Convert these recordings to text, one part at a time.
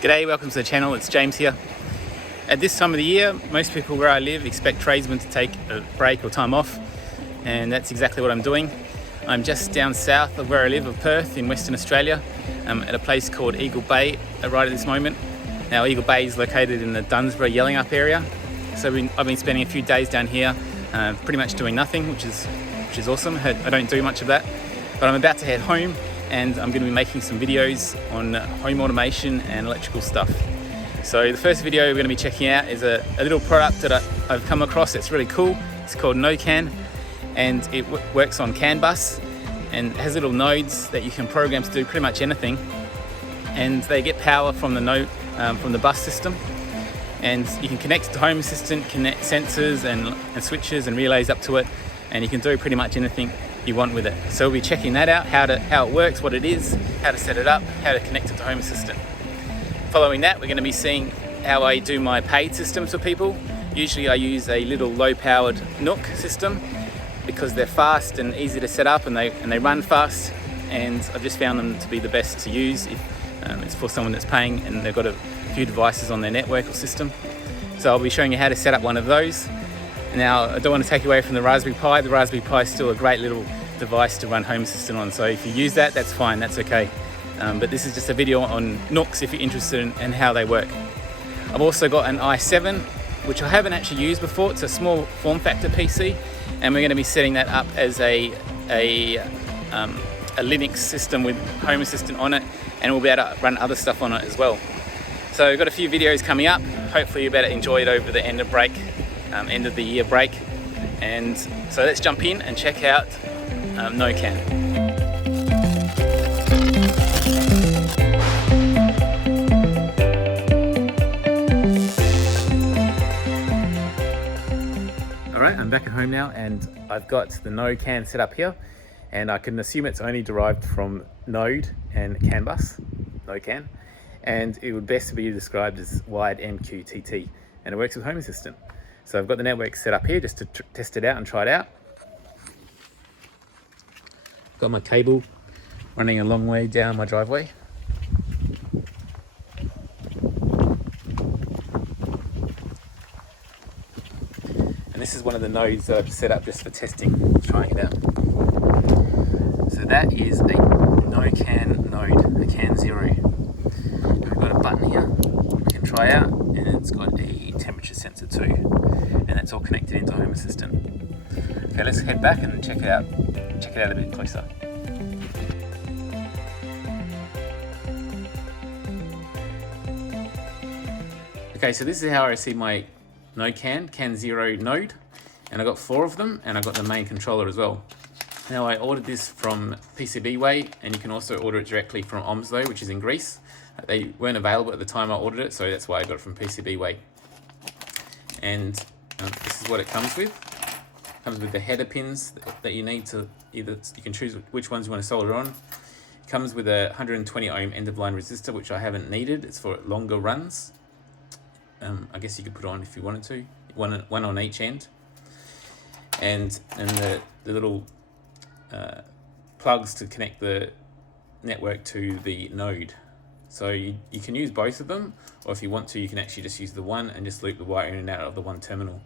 G'day, welcome to the channel, it's James here. At this time of the year, most people where I live expect tradesmen to take a break or time off, and that's exactly what I'm doing. I'm just down south of where I live, of Perth in Western Australia, at a place called Eagle Bay right at this moment. Now Eagle Bay is located in the Dunsborough Yellingup area, so I've been spending a few days down here pretty much doing nothing, which is awesome. I don't do much of that, but I'm about to head home and I'm going to be making some videos on home automation and electrical stuff. So the first video we're going to be checking out is a little product that I've come across. It's really cool. It's called NoCAN, and it works on CANBUS and has little nodes that you can program to do pretty much anything. And they get power from the bus system, and you can connect it to Home Assistant, connect sensors and switches and relays up to it, and you can do pretty much anything you want with it. So we'll be checking that out, how it works, what it is, how to set it up, how to connect it to Home Assistant. Following that, we're going to be seeing how I do my paid systems for people. Usually I use a little low-powered NoC system because they're fast and easy to set up, and they run fast, and I've just found them to be the best to use if it's for someone that's paying and they've got a few devices on their network or system. So I'll be showing you how to set up one of those. Now, I don't want to take away from the Raspberry Pi. The Raspberry Pi is still a great little device to run Home Assistant on, so if you use that, that's fine, that's okay. But this is just a video on NoCs if you're interested in how they work. I've also got an i7, which I haven't actually used before. It's a small form factor PC, and we're going to be setting that up as a Linux system with Home Assistant on it, and we'll be able to run other stuff on it as well. So we've got a few videos coming up. Hopefully you better enjoy it over the end of the year break. And so let's jump in and check out NoCAN. Alright, I'm back at home now, and I've got the NoCAN set up here, and I can assume it's only derived from Node and CANBUS, NoCAN, and it would best be described as wired MQTT, and it works with Home Assistant. So I've got the network set up here just to test it out and try it out. Got my cable running a long way down my driveway. And this is one of the nodes that I've set up just for testing, trying it out. So that is a NoCAN node, a canzero. And we've got a button here we can try out, and it's got a temperature sensor too, and that's all connected into Home Assistant. Okay, let's head back and check it out a bit closer. Okay, so this is how I receive my NoCAN canzero node, and I got 4 of them, and I got the main controller as well. Now I ordered this from PCBWay, and you can also order it directly from Omslo, which is in Greece. They weren't available at the time I ordered it, so that's why I got it from PCBWay. And this is what it comes with. It comes with the header pins that you need to you can choose which ones you want to solder on. It comes with a 120 ohm end of line resistor, which I haven't needed. It's for longer runs. I guess you could put on if you wanted to, one on each end. And the little plugs to connect the network to the node. So you can use both of them, or if you want to, you can actually just use the one and just loop the wire in and out of the one terminal.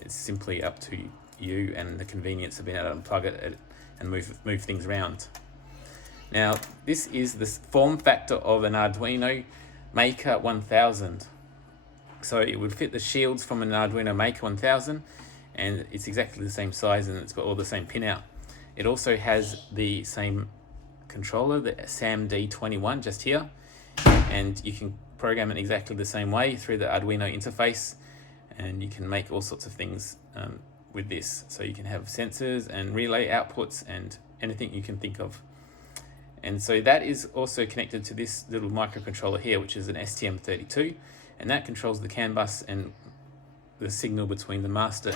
It's simply up to you and the convenience of being able to unplug it and move things around. Now, this is the form factor of an Arduino Maker 1000. So it would fit the shields from an Arduino Maker 1000, and it's exactly the same size, and it's got all the same pinout. It also has the same controller, the SAMD21, just here, and you can program it exactly the same way through the Arduino interface, and you can make all sorts of things with this. So you can have sensors and relay outputs and anything you can think of. And so that is also connected to this little microcontroller here, which is an STM32, and that controls the CAN bus and the signal between the master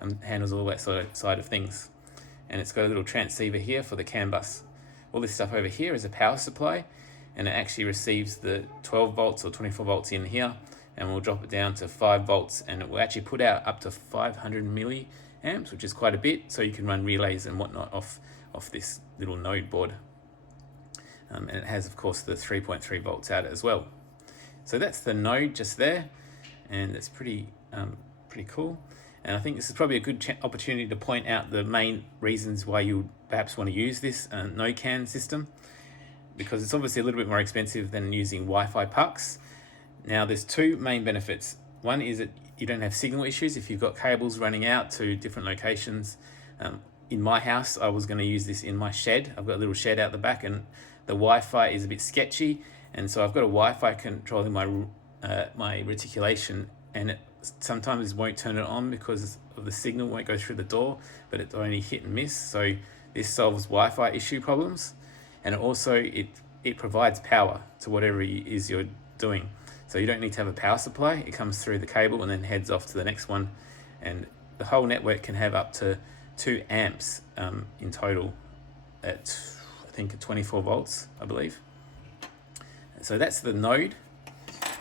and handles all that side of things. And it's got a little transceiver here for the CAN bus. All this stuff over here is a power supply, and it actually receives the 12 volts or 24 volts in here, and we'll drop it down to 5 volts, and it will actually put out up to 500 milliamps, which is quite a bit, so you can run relays and whatnot off this little node board. And it has, of course, the 3.3 volts out as well. So that's the node just there, and it's pretty cool. And I think this is probably a good opportunity to point out the main reasons why you perhaps want to use this NoCAN system, because it's obviously a little bit more expensive than using Wi-Fi pucks. Now there's two main benefits. One is that you don't have signal issues if you've got cables running out to different locations. In my house, I was going to use this in my shed. I've got a little shed out the back, and the Wi-Fi is a bit sketchy, and so I've got a Wi-Fi controlling my reticulation, and it sometimes won't turn it on because of the signal won't go through the door, but it's only hit and miss. So this solves Wi-Fi issue problems, and it provides power to whatever it is you're doing. So you don't need to have a power supply. It comes through the cable and then heads off to the next one, and the whole network can have up to 2 amps in total at, I think, 24 volts, I believe. So that's the node,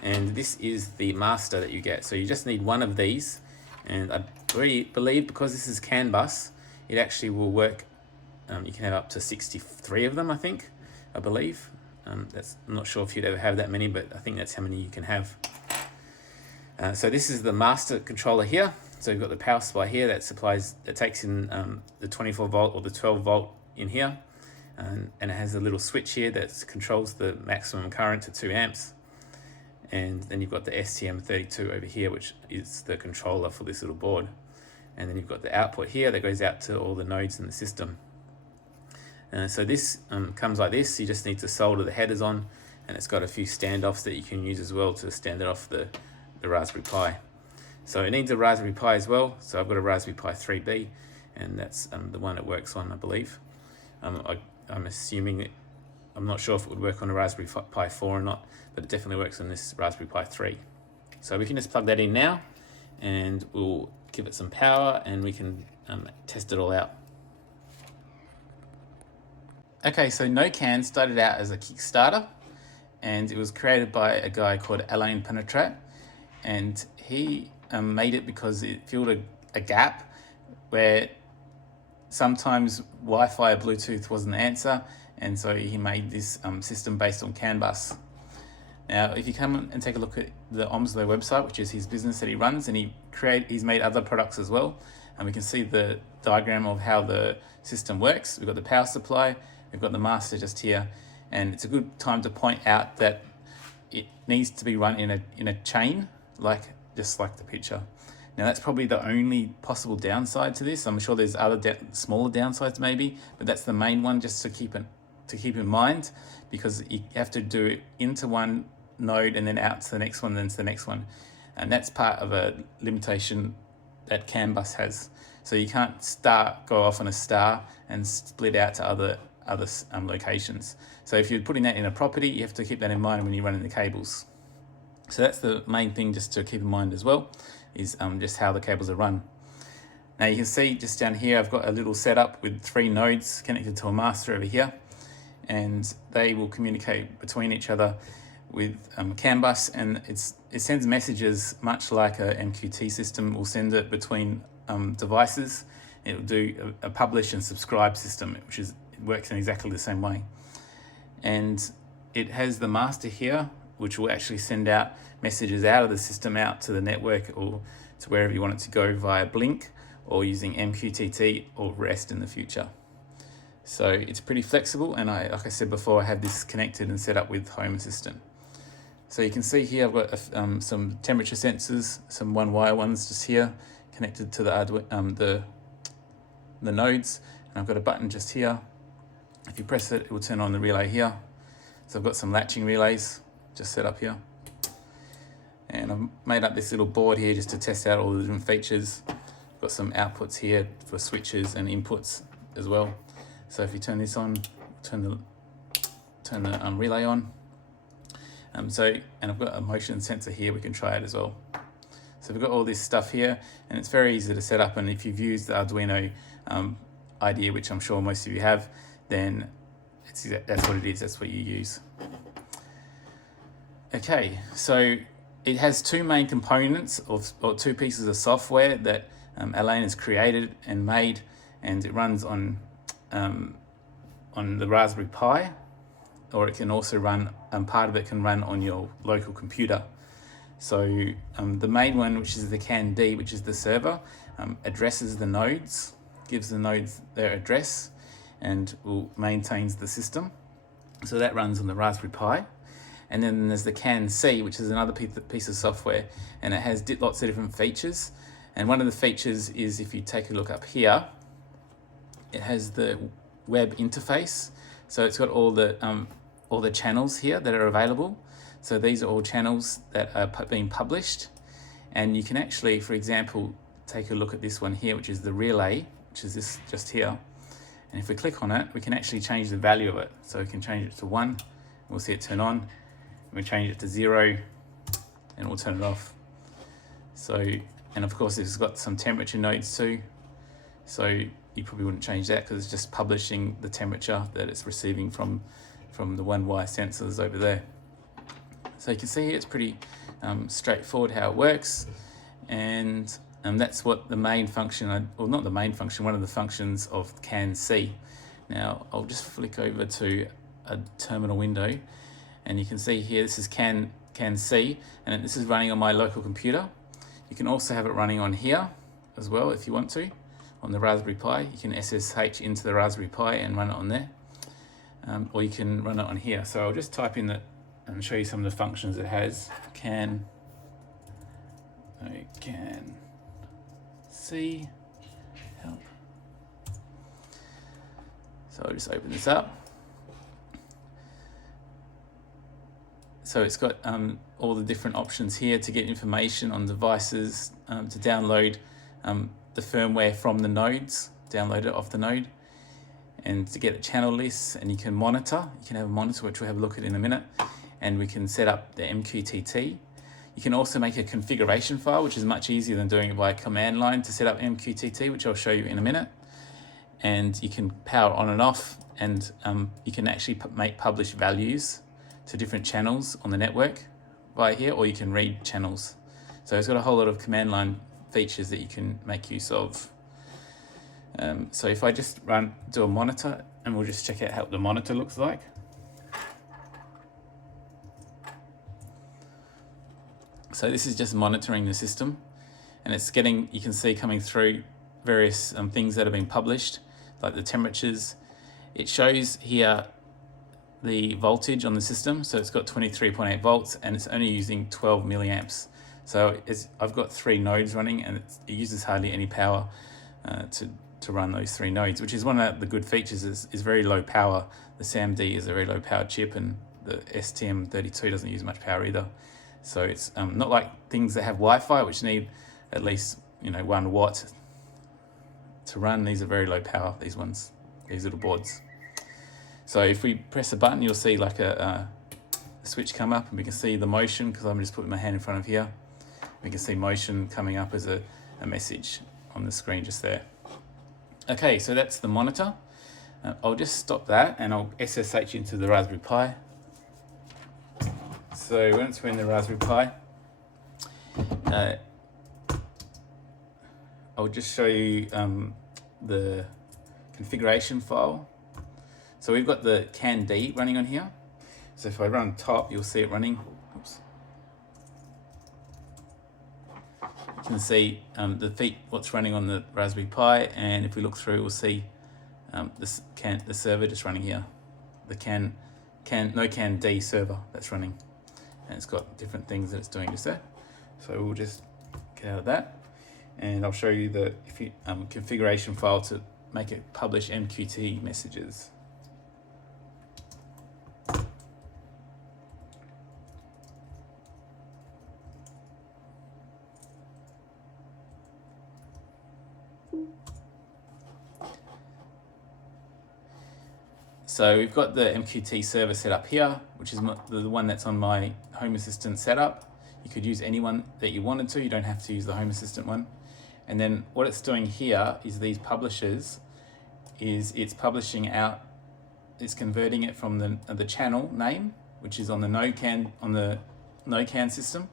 and this is the master that you get. So you just need one of these, and I really believe because this is CANBUS, it actually will work. You can have up to 63 of them, I believe. I'm not sure if you'd ever have that many, but I think that's how many you can have. So this is the master controller here. So you've got the power supply here that takes in the 24 volt or the 12 volt in here, and it has a little switch here that controls the maximum current to 2 amps. And then you've got the STM32 over here, which is the controller for this little board. And then you've got the output here that goes out to all the nodes in the system. So this comes like this. You just need to solder the headers on, and it's got a few standoffs that you can use as well to stand it off the Raspberry Pi. So it needs a Raspberry Pi as well. So I've got a Raspberry Pi 3B, and that's the one it works on, I believe. I'm assuming I'm not sure if it would work on a Raspberry Pi 4 or not, but it definitely works on this Raspberry Pi 3. So we can just plug that in now, and we'll give it some power, and we can test it all out. Okay, so NoCAN started out as a Kickstarter, and it was created by a guy called Alain Pannetrat, and he made it because it filled a gap where sometimes Wi-Fi or Bluetooth wasn't the answer, and so he made this system based on CANBUS. Now, if you come and take a look at the Omslo website, which is his business that he runs, and he's made other products as well, and we can see the diagram of how the system works. We've got the power supply, we've got the master just here, and it's a good time to point out that it needs to be run in a chain, just like the picture. Now that's probably the only possible downside to this. I'm sure there's other smaller downsides maybe, but that's the main one just to keep in mind, because you have to do it into one node and then out to the next one, then to the next one. And that's part of a limitation that CANBUS has. So you can't go off on a star and split out to other locations. So if you're putting that in a property, you have to keep that in mind when you're running the cables. So that's the main thing just to keep in mind as well, is just how the cables are run. Now you can see just down here, I've got a little setup with 3 nodes connected to a master over here, and they will communicate between each other with CANBUS, and it sends messages much like a MQTT system will send it between devices. It will do a publish and subscribe system, it works in exactly the same way. And it has the master here, which will actually send out messages out of the system out to the network or to wherever you want it to go via Blink or using MQTT or REST in the future. So it's pretty flexible, and like I said before, I have this connected and set up with Home Assistant. So you can see here I've got some temperature sensors, some one-wire ones just here connected to the nodes, and I've got a button just here. If you press it, it will turn on the relay here. So I've got some latching relays just set up here, and I've made up this little board here just to test out all the different features. I've got some outputs here for switches and inputs as well. So if you turn this on, turn the relay on. And I've got a motion sensor here, we can try it as well. So we've got all this stuff here, and it's very easy to set up, and if you've used the Arduino IDE, which I'm sure most of you have, then that's what it is, that's what you use. Okay, so it has 2 main components or 2 pieces of software that Alain has created and made, and it runs on the Raspberry Pi, or it can also run part of it can run on your local computer. So the main one, which is the CAND, which is the server, addresses the nodes, gives the nodes their address, and maintains the system. So that runs on the Raspberry Pi. And then there's the CANC, which is another piece of software, and it has lots of different features. And one of the features is, if you take a look up here, it has the web interface. So it's got all the channels here that are available. So these are all channels that are being published. And you can actually, for example, take a look at this one here, which is the relay, which is this just here. And if we click on it, we can actually change the value of it. So we can change it to 1, we'll see it turn on. And we change it to 0, and we'll turn it off. So, and of course it's got some temperature nodes too. So you probably wouldn't change that because it's just publishing the temperature that it's receiving from the 1Y sensors over there. So you can see here it's pretty straightforward how it works. And that's what the main function, or not the main function, one of the functions of CANC. Now I'll just flick over to a terminal window, and you can see here this is CANC, and this is running on my local computer. You can also have it running on here as well if you want to, on the Raspberry Pi. You can SSH into the Raspberry Pi and run it on there, or you can run it on here. So I'll just type in that and show you some of the functions it has. C help. So I'll just open this up. So it's got all the different options here to get information on devices, to download the firmware from the nodes, download it off the node, and to get a channel list, and you can monitor. You can have a monitor, which we'll have a look at in a minute, and we can set up the MQTT. You can also make a configuration file, which is much easier than doing it by command line to set up MQTT, which I'll show you in a minute. And you can power on and off, and you can actually publish values to different channels on the network via here, or you can read channels. So it's got a whole lot of command line features that you can make use of. So if I just do a monitor, and we'll just check out how the monitor looks like. So this is just monitoring the system, and it's getting, you can see coming through various things that have been published, like the temperatures. It shows here the voltage on the system. So it's got 23.8 volts, and it's only using 12 milliamps. So I've got 3 nodes running, and it uses hardly any power to run those 3 nodes, which is one of the good features, is very low power. The SAMD is a very low power chip, and the STM32 doesn't use much power either. So it's not like things that have Wi-Fi, which need at least 1 watt to run. These are very low power, these ones, these little boards. So if we press a button, you'll see like a switch come up, and we can see the motion, because I'm just putting my hand in front of here. We can see motion coming up as a message on the screen just there. Okay, so that's the monitor. I'll just stop that, and I'll SSH into the Raspberry Pi. So once we're in the Raspberry Pi, I'll just show you the configuration file. So we've got the CAND running on here. So if I run on top, you'll see it running. Oops. You can see what's running on the Raspberry Pi, and if we look through, we'll see the server just running here. The NoCAN D server that's running, and it's got different things that it's doing just there. So we'll just get out of that, and I'll show you the configuration file to make it publish MQTT messages. So we've got the MQTT server set up here, which is the one that's on my Home Assistant setup. You could use any one that you wanted to. You don't have to use the Home Assistant one. And then what it's doing here is these publishers, it's publishing out, it's converting it from the channel name, which is on the Nocan system,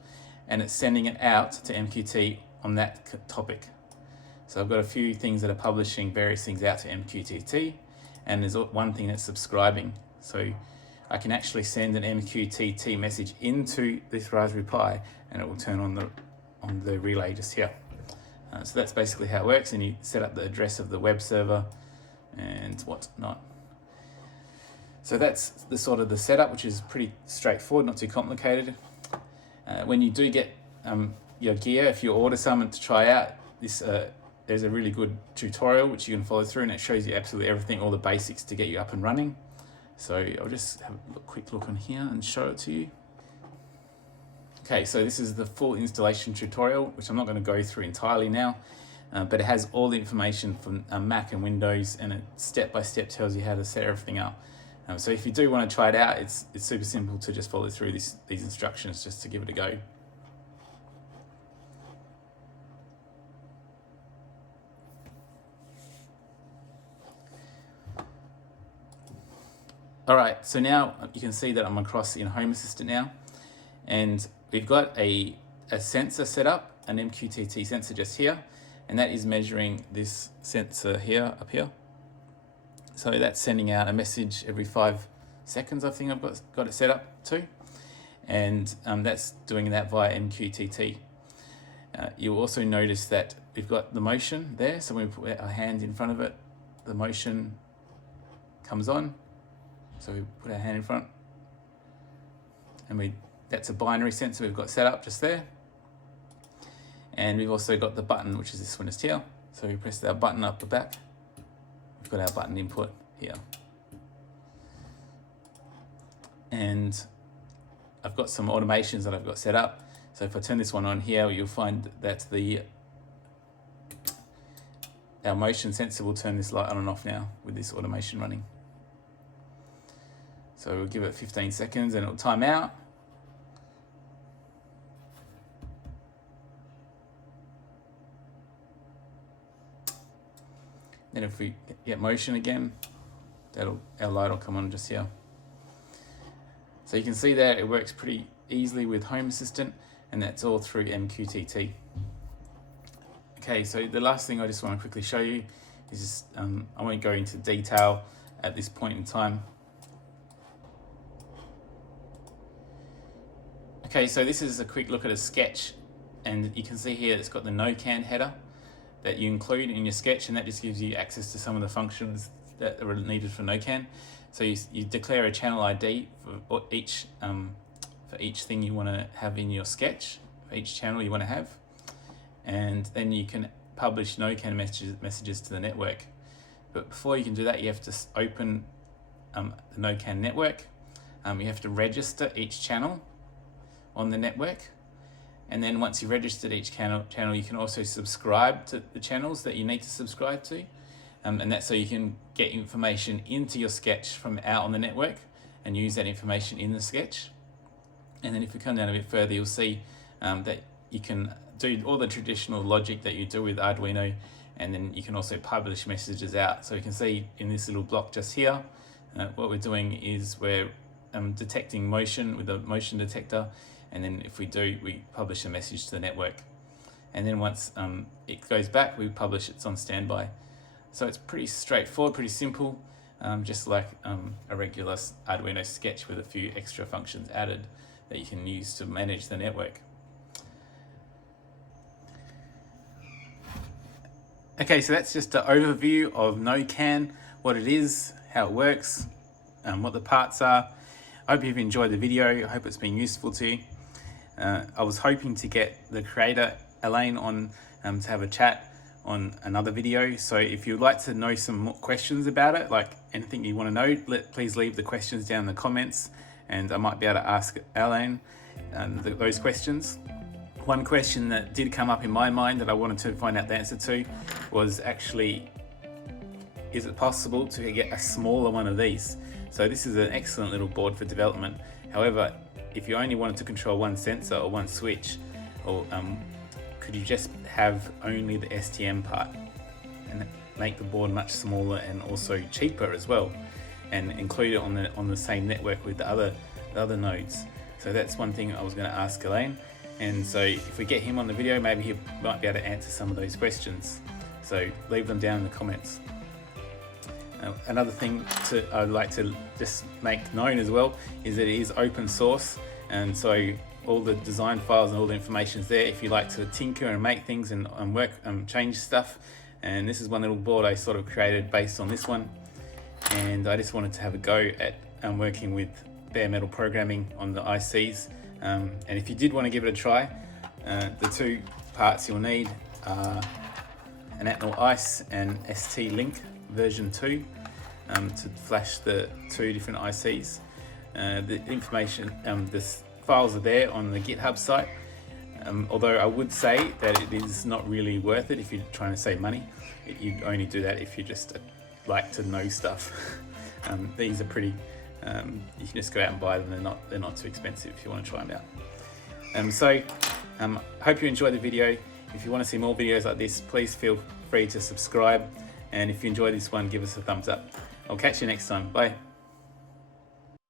and it's sending it out to MQTT on that topic. So I've got a few things that are publishing various things out to MQTT, and there's one thing that's subscribing. So I can actually send an MQTT message into this Raspberry Pi and it will turn on the relay just here. So that's basically how it works, and you set up the address of the web server and whatnot. So that's the sort of the setup, which is pretty straightforward, not too complicated. When you do get your gear, if you order some to try out, there's a really good tutorial which you can follow through, and it shows you absolutely everything, all the basics to get you up and running. So I'll just have a quick look on here and show it to you. Okay, so this is the full installation tutorial, which I'm not going to go through entirely now, but it has all the information from Mac and Windows, and it step by step tells you how to set everything up. So if you do want to try it out, it's super simple to just follow through these instructions just to give it a go. All right, so now you can see that I'm across in Home Assistant now, and we've got a sensor set up, an MQTT sensor just here, and that is measuring this sensor here, up here. So that's sending out a message every 5 seconds, I think I've got it set up to, and that's doing that via MQTT. You'll also notice that we've got the motion there, so when we put our hand in front of it, the motion comes on. So we put our hand in front, and that's a binary sensor we've got set up just there. And we've also got the button, which is this one just here. So we press our button up the back. We've got our button input here. And I've got some automations that I've got set up. So if I turn this one on here, you'll find that our motion sensor will turn this light on and off now with this automation running. So we'll give it 15 seconds and it'll time out. Then if we get motion again, our light will come on just here. So you can see that it works pretty easily with Home Assistant, and that's all through MQTT. Okay, so the last thing I just want to quickly show you is just, I won't go into detail at this point in time. Okay, so this is a quick look at a sketch, and you can see here it's got the NoCAN header that you include in your sketch, and that just gives you access to some of the functions that are needed for NoCAN. So you declare a channel ID for each thing you want to have in your sketch, for each channel you want to have, and then you can publish NoCAN messages to the network. But before you can do that, you have to open the NoCAN network. You have to register each channel on the network, and then once you've registered each channel, you can also subscribe to the channels that you need to subscribe to, and that's so you can get information into your sketch from out on the network and use that information in the sketch. And then if you come down a bit further, you'll see that you can do all the traditional logic that you do with Arduino, and then you can also publish messages out. So you can see in this little block just here, what we're doing is we're detecting motion with a motion detector, and then if we publish a message to the network, and then once it goes back, we publish it's on standby. So it's pretty straightforward, pretty simple, just like a regular Arduino sketch with a few extra functions added that you can use to manage the network. Okay, so that's just an overview of NoCAN, what it is, how it works, what the parts are. I hope you've enjoyed the video. I hope it's been useful to you. I was hoping to get the creator, Alain, on to have a chat on another video. So if you'd like to know some more questions about it, like anything you want to know, please leave the questions down in the comments, and I might be able to ask Alain those questions. One question that did come up in my mind that I wanted to find out the answer to was actually, is it possible to get a smaller one of these? So this is an excellent little board for development. However, if you only wanted to control one sensor or one switch, or could you just have only the STM part and make the board much smaller and also cheaper as well, and include it on the same network with the other nodes? So that's one thing I was going to ask Alain, and so if we get him on the video, maybe he might be able to answer some of those questions. So leave them down in the comments. Another thing I'd like to just make known as well is that it is open source, and so all the design files and all the information is there if you like to tinker and make things and work and change stuff. And this is one little board I sort of created based on this one, and I just wanted to have a go at working with bare metal programming on the ICs. And if you did want to give it a try, the two parts you'll need are an Atmel ICE and ST Link version 2 to flash the two different ICs. The information, the files are there on the GitHub site, although I would say that it is not really worth it if you're trying to save money. You only do that if you just like to know stuff. These are pretty, you can just go out and buy them. They're not too expensive if you want to try them out. So I hope you enjoyed the video. If you want to see more videos like this, please feel free to subscribe. And if you enjoyed this one, give us a thumbs up. I'll catch you next time. Bye.